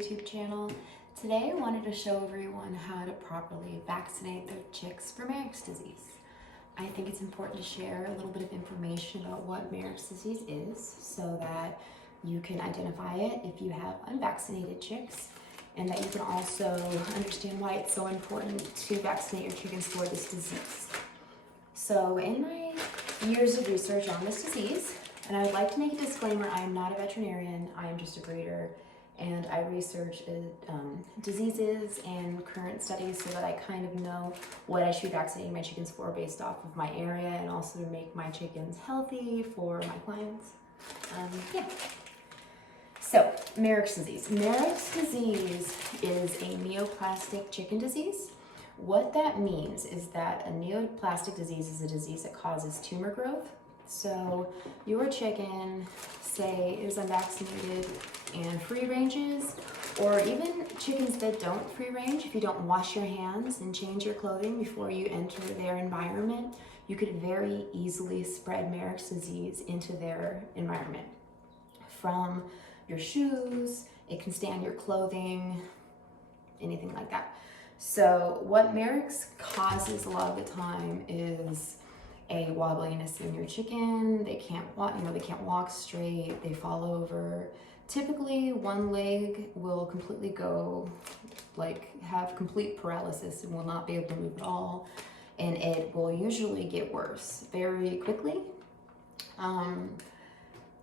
YouTube channel. Today I wanted to show everyone how to properly vaccinate their chicks for Mareks disease. I think it's important to share a little bit of information about what Mareks disease is so that you can identify it if you have unvaccinated chicks, and that you can also understand why it's so important to vaccinate your chickens for this disease. So in my years of research on this disease, and I would like to make a disclaimer, I am not a veterinarian, I am just a breeder, and I research diseases and current studies so that I kind of know what I should be vaccinating my chickens for based off of my area, and also to make my chickens healthy for my clients. So, Mareks disease. Mareks disease is a neoplastic chicken disease. What that means is that a neoplastic disease is a disease that causes tumor growth. So your chicken, say, is unvaccinated and free ranges, or even chickens that don't free range, if you don't wash your hands and change your clothing before you enter their environment, you could very easily spread Mareks disease into their environment. From your shoes, it can stay on your clothing, anything like that. So what Mareks causes a lot of the time is a wobbliness in your chicken. They can't walk, they can't walk straight, they fall over. Typically one leg will completely go, have complete paralysis and will not be able to move at all. And it will usually get worse very quickly.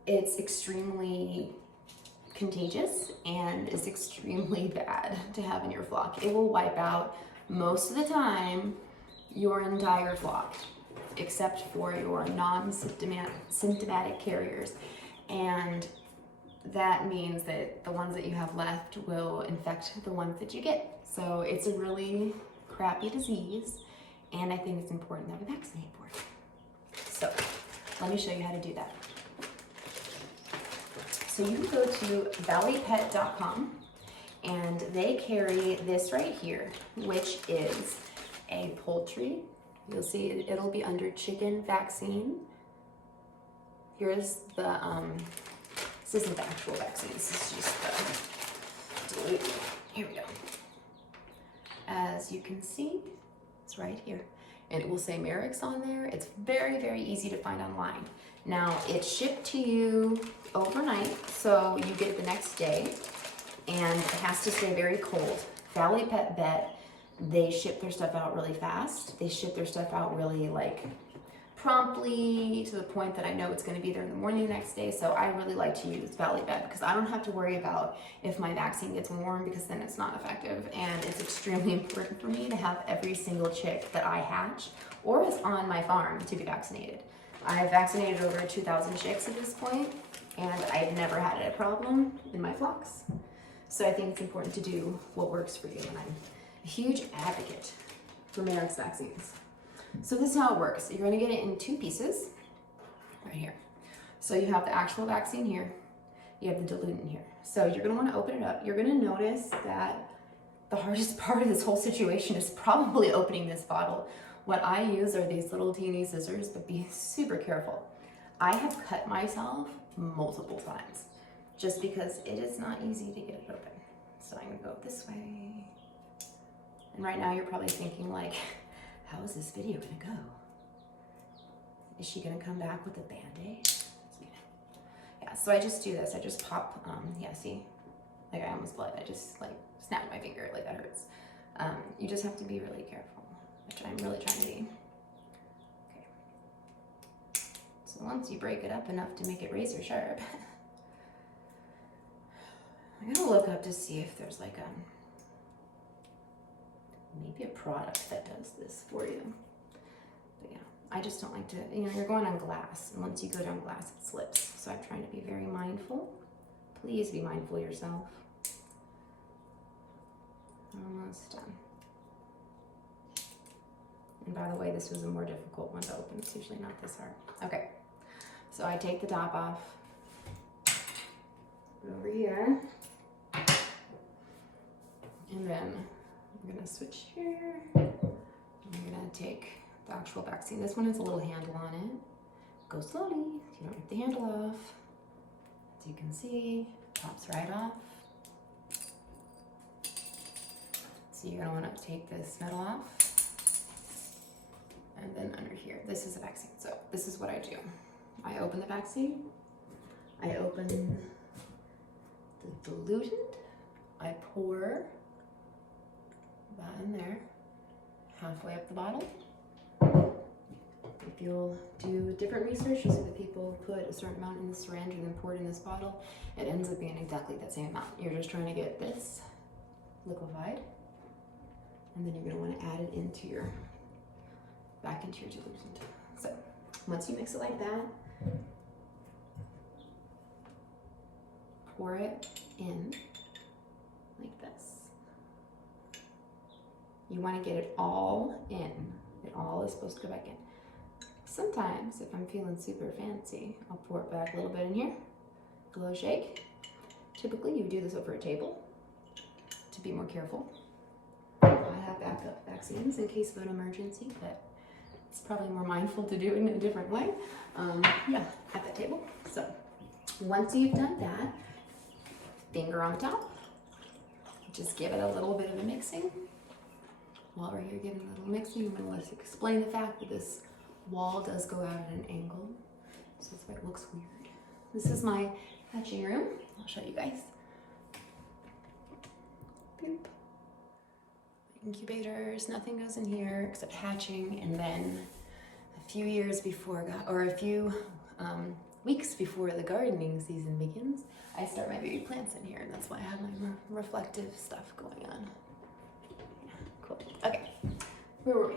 It's extremely contagious and is extremely bad to have in your flock. It will wipe out, most of the time, your entire flock, except for your non-symptomatic carriers. And that means that the ones that you have left will infect the ones that you get. So it's a really crappy disease, and I think it's important that we vaccinate for it. So let me show you how to do that. So you can go to valleypet.com, and they carry this right here, which is a poultry. You'll see it'll be under chicken vaccine. Here's the, this isn't the actual vaccine, this is just the dilute. Here we go. As you can see, it's right here. And it will say Mareks on there. It's very, very easy to find online. Now, it's shipped to you overnight, so you get it the next day, and it has to stay very cold. Valley Pet Bet, they ship their stuff out really fast. They ship their stuff out really promptly, to the point that I know it's going to be there in the morning the next day. So I really like to use Valley Bet because I don't have to worry about if my vaccine gets warm, because then it's not effective. And it's extremely important for me to have every single chick that I hatch or is on my farm to be vaccinated. I've vaccinated over 2,000 chicks at this point, and I've never had a problem in my flocks. So I think it's important to do what works for you, and I'm a huge advocate for Mareks vaccines. So this is how it works. You're going to get it in two pieces, right here. So you have the actual vaccine here, you have the dilute in here. So you're going to want to open it up. You're going to notice that the hardest part of this whole situation is probably opening this bottle. What I use are these little teeny scissors, but be super careful. I have cut myself multiple times just because it is not easy to get it open. So I'm going to go this way. And right now you're probably thinking how is this video going to go? Is she going to come back with a Band-Aid? Yeah, so I just do this. I just pop, see? I almost bled. I just snapped my finger, that hurts. You just have to be really careful, which I'm really trying to be. Okay. So once you break it up enough to make it razor sharp, I'm gonna look up to see if there's maybe a product that does this for you. But yeah, I just don't like to, you're going on glass, and once you go down glass, it slips. So I'm trying to be very mindful. Please be mindful yourself. Almost done. And by the way, this was a more difficult one to open. It's usually not this hard. Okay, so I take the top off. Over here. And then I'm gonna switch here. I'm gonna take the actual vaccine. This one has a little handle on it. Go slowly, you don't rip the handle off. As you can see, pops right off. So you're gonna wanna take this metal off. And then under here, this is a vaccine. So this is what I do. I open the vaccine, I open the diluent, I pour that in there, halfway up the bottle. If you'll do different research, you'll see that people put a certain amount in the syringe and then pour it in this bottle. It ends up being exactly that same amount. You're just trying to get this liquefied, and then you're gonna wanna add it into your, back into your diluent. So once you mix it like that, pour it in like this. You wanna get it all in. It all is supposed to go back in. Sometimes, if I'm feeling super fancy, I'll pour it back a little bit in here, a little shake. Typically, you would do this over a table to be more careful. I have backup vaccines in case of an emergency, but it's probably more mindful to do it in a different way. Yeah, at the table. So, once you've done that, finger on top, just give it a little bit of a mixing. While we're here giving a little mixing, I'm gonna let's explain the fact that this wall does go out at an angle, so that's why it looks weird. This is my hatching room. I'll show you guys. Boop. Incubators, nothing goes in here except hatching, and then a few years before, or a few weeks before the gardening season begins, I start my baby plants in here, and that's why I have my reflective stuff going on. Cool. Okay, where were we?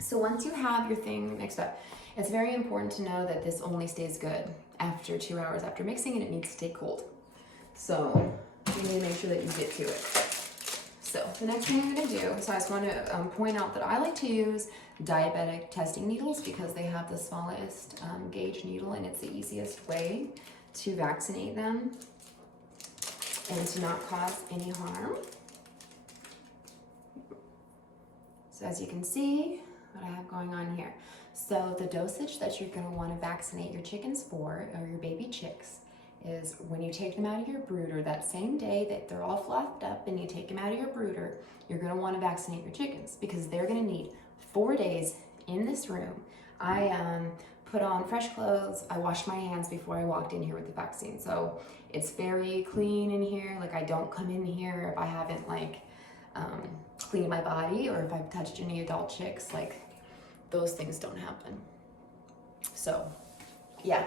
So once you have your thing mixed up, it's very important to know that this only stays good after 2 hours after mixing, and it needs to stay cold. So you need to make sure that you get to it. So the next thing I'm gonna do, so I just want to point out that I like to use diabetic testing needles because they have the smallest gauge needle, and it's the easiest way to vaccinate them and to not cause any harm. So as you can see, what I have going on here. So the dosage that you're gonna wanna vaccinate your chickens for, or your baby chicks, is when you take them out of your brooder, that same day that they're all flocked up and you take them out of your brooder, you're gonna wanna vaccinate your chickens because they're gonna need 4 days in this room. I put on fresh clothes, I washed my hands before I walked in here with the vaccine. So it's very clean in here. Like I don't come in here if I haven't like cleaned my body or if I've touched any adult chicks, like those things don't happen. So yeah,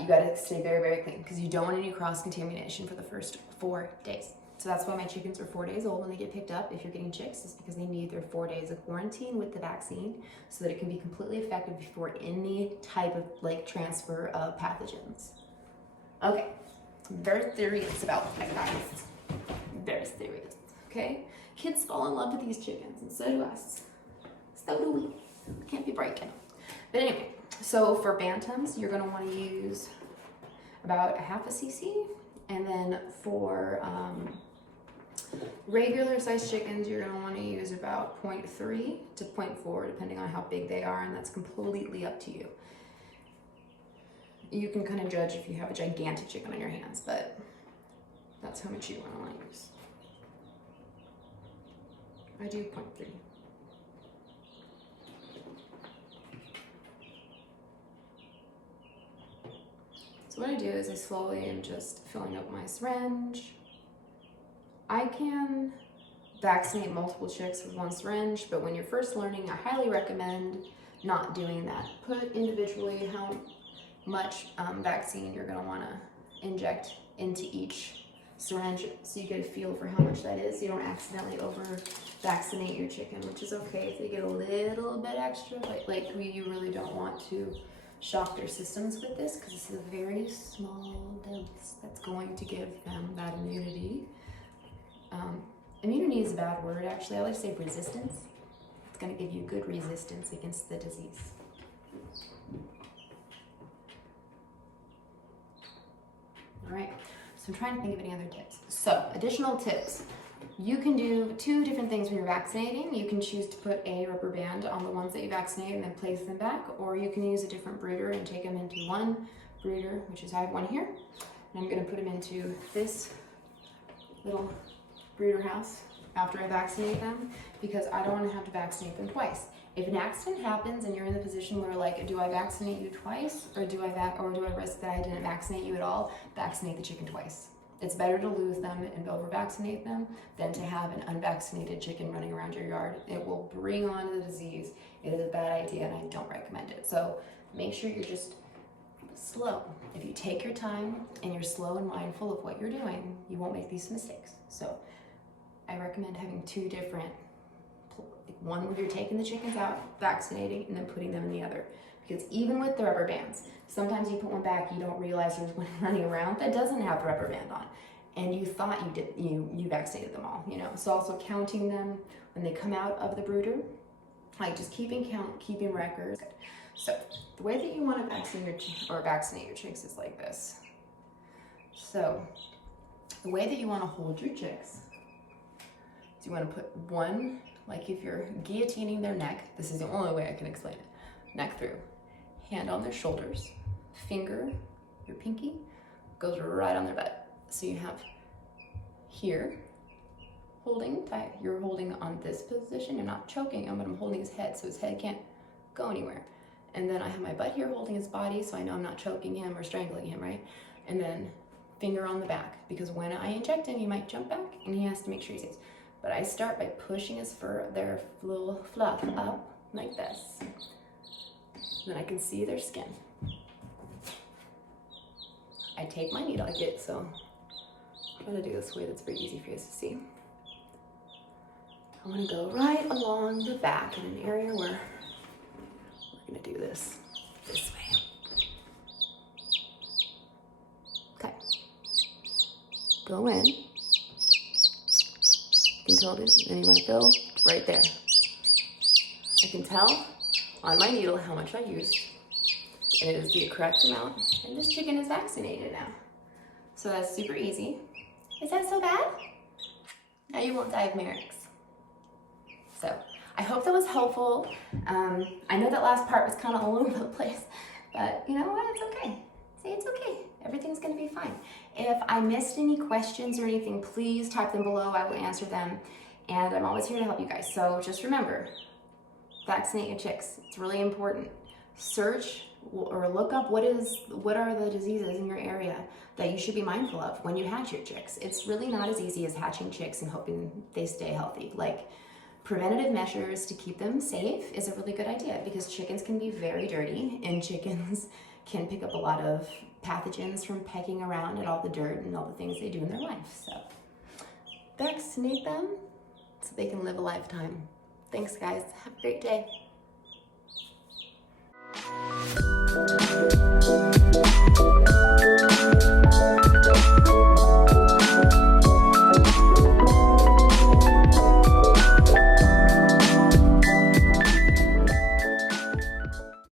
you gotta stay very, very clean because you don't want any cross-contamination for the first 4 days. So that's why my chickens are 4 days old when they get picked up. If you're getting chicks, it's because they need their 4 days of quarantine with the vaccine so that it can be completely effective before any type of like transfer of pathogens. Okay, very serious about that, guys. Very serious, okay? Kids fall in love with these chickens, and so do us. So do we. Can't be breaking. But anyway, so for bantams, you're gonna wanna use about 1/2 cc, and then for regular sized chickens, you're gonna wanna use about 0.3 to 0.4, depending on how big they are, and that's completely up to you. You can kind of judge if you have a gigantic chicken on your hands, but that's how much you wanna use. I do 0.3. So what I do is I slowly am just filling up my syringe. I can vaccinate multiple chicks with one syringe, but when you're first learning, I highly recommend not doing that. Put individually how much vaccine you're gonna wanna inject into each syringe so you get a feel for how much that is. So you don't accidentally over vaccinate your chicken, which is okay if they get a little bit extra, like you really don't want to shock their systems with this because this is a very small dose that's going to give them that immunity. Immunity is a bad word, actually. I like to say resistance. It's going to give you good resistance against the disease. All right, so I'm trying to think of any other tips. So, additional tips. You can do 2 different things when you're vaccinating. You can choose to put a rubber band on the ones that you vaccinate and then place them back, or you can use a different brooder and take them into one brooder, which is I have one here, and I'm going to put them into this little brooder house after I vaccinate them, because I don't want to have to vaccinate them twice. If an accident happens and you're in the position where like, do I vaccinate you twice, or do I risk that I didn't vaccinate you at all? Vaccinate the chicken twice. It's better to lose them and over-vaccinate them than to have an unvaccinated chicken running around your yard. It will bring on the disease. It is a bad idea, and I don't recommend it. So make sure you're just slow. If you take your time and you're slow and mindful of what you're doing, you won't make these mistakes. So I recommend having two different, one where you're taking the chickens out, vaccinating, and then putting them in the other. Because even with the rubber bands, sometimes you put one back, you don't realize there's one running around that doesn't have the rubber band on, and you thought you vaccinated them all, you know. So also counting them when they come out of the brooder, like just keeping count, keeping records. So the way that you want to vaccinate your chicks is like this. So the way that you want to hold your chicks is you want to put one, like if you're guillotining their neck, this is the only way I can explain it, neck through, hand on their shoulders, finger, your pinky, goes right on their butt. So you have here, holding tight, you're holding on this position, you're not choking him, but I'm holding his head so his head can't go anywhere. And then I have my butt here holding his body so I know I'm not choking him or strangling him, right? And then finger on the back, because when I inject him, he might jump back and he has to make sure he stays. But I start by pushing his fur, their little fluff up like this. Then I can see their skin. I take my needle, I get so I'm gonna do this way that's very easy for you guys to see. I want to go right along the back in an area where we're gonna do this way. Okay. Go in. You can hold it, and you want to go right there. I can tell on my needle how much I used, and it is the correct amount, and this chicken is vaccinated now. So that's super easy. Is that so bad? Now you won't die of Mareks. So I hope that was helpful. I know that last part was kind of all over the place, but you know what, it's okay. Say it's okay, everything's gonna be fine. If I missed any questions or anything, please type them below, I will answer them. And I'm always here to help you guys. So just remember, vaccinate your chicks, it's really important. Search or look up what are the diseases in your area that you should be mindful of when you hatch your chicks. It's really not as easy as hatching chicks and hoping they stay healthy. Like, preventative measures to keep them safe is a really good idea, because chickens can be very dirty and chickens can pick up a lot of pathogens from pecking around at all the dirt and all the things they do in their life. So vaccinate them so they can live a lifetime. Thanks guys, have a great day.